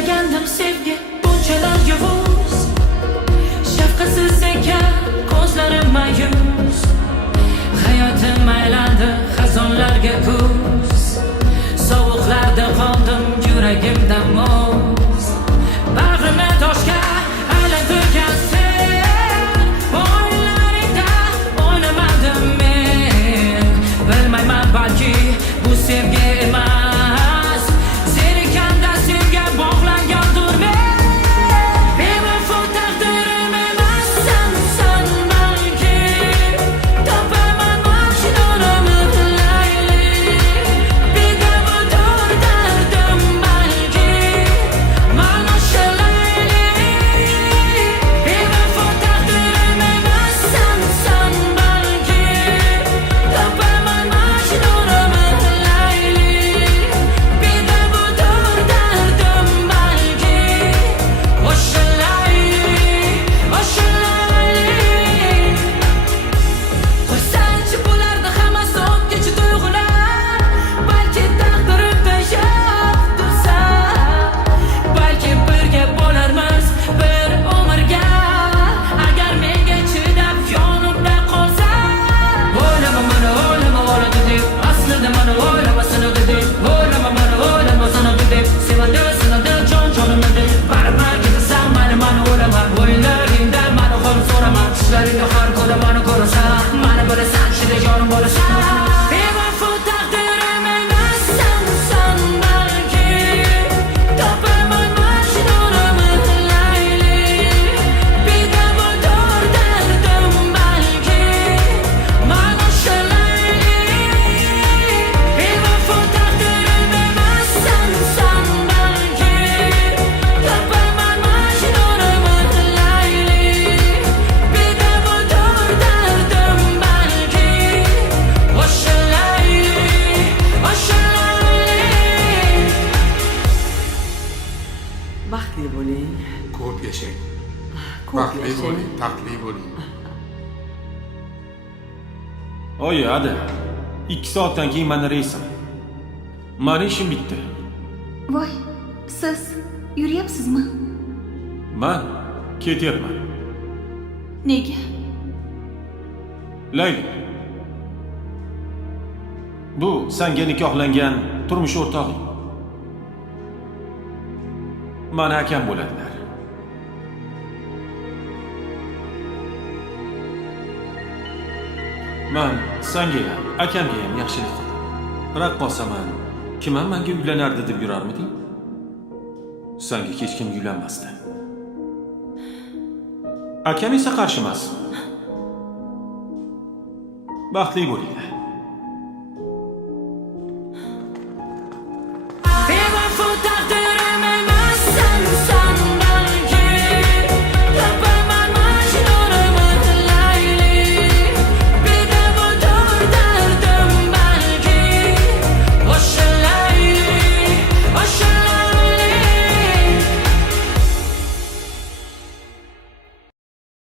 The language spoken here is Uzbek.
So'ragandim sevgi bunchalar yovuz, shafqatsiz ekan ko'zlarim mayus. Hayotim aylandi xazonlarga ko'z, sovuqlarda qoldim yuragimda muz. Bag'rimi toshga aylantirgan sen, o'yinlaringda o'ynamadim men. Bilmayman balki bu sevgi emas, zerikanda senga bog'langandir men. Bevafo taqdirim emassan sen balki, topaman mash'urimni layli. Bedavodor dardim balki, mana shu layli. Bevafo taqdirim emassan sen balki, topaman mash'urimni layli. Bedavodor dardim balki, o'sha layli, o'sha layli. Qo'ysanchi bularni hammasi o'tkinchi tuyg'ular, balki taqdirimda yo'q tursa, balki birga bo'larmiz bir umrga, agar menga chidab yonimda qolsa. O'ylama meni, o'ylama o'ladi deb, aslida meni o'ylamasini deb. O'ylama meni, o'ylamasini deb, sevadi sinadi jon-jonimni deb. Baribir ketasan mani o'ylama, o'yinlaringda mani qo'l so'rama. Tushlaringda har kuni mani ko'rasan, mani bilasan, ichida jonim bo'lasan. Bevafo taqdirim emassan sen balki, topaman mash'urimni layli. Bedavodor dardim balki, mana shu layli. Bevafo taqdirim emassan sen balki, topaman mash'urimni layli. Bedavodor dardim balki, o'sha layli, o'sha layli. Baxtli bo'ling. Ko'p yashang. Ko'p Baxtli yashang. bo'ling, taxtli bo'ling. Oyi, hadi. 2 soatdan keyin meni reysim. Mani ishim bitdi. Voy, siz yuryapsizmi? Men ketyapman. Nega? Layli. Bu senga nikohlangan turmush o'rtog'ing. Mani akam bo'ladilar. Men senga ham, akamga ham yaxshilik qildim. Raqqosaman, kim ham menga uylanardi deb yurarmiding? Senga hech kim uylanmasdi. Akam esa qarshi emas. Baxtli bo'linglar.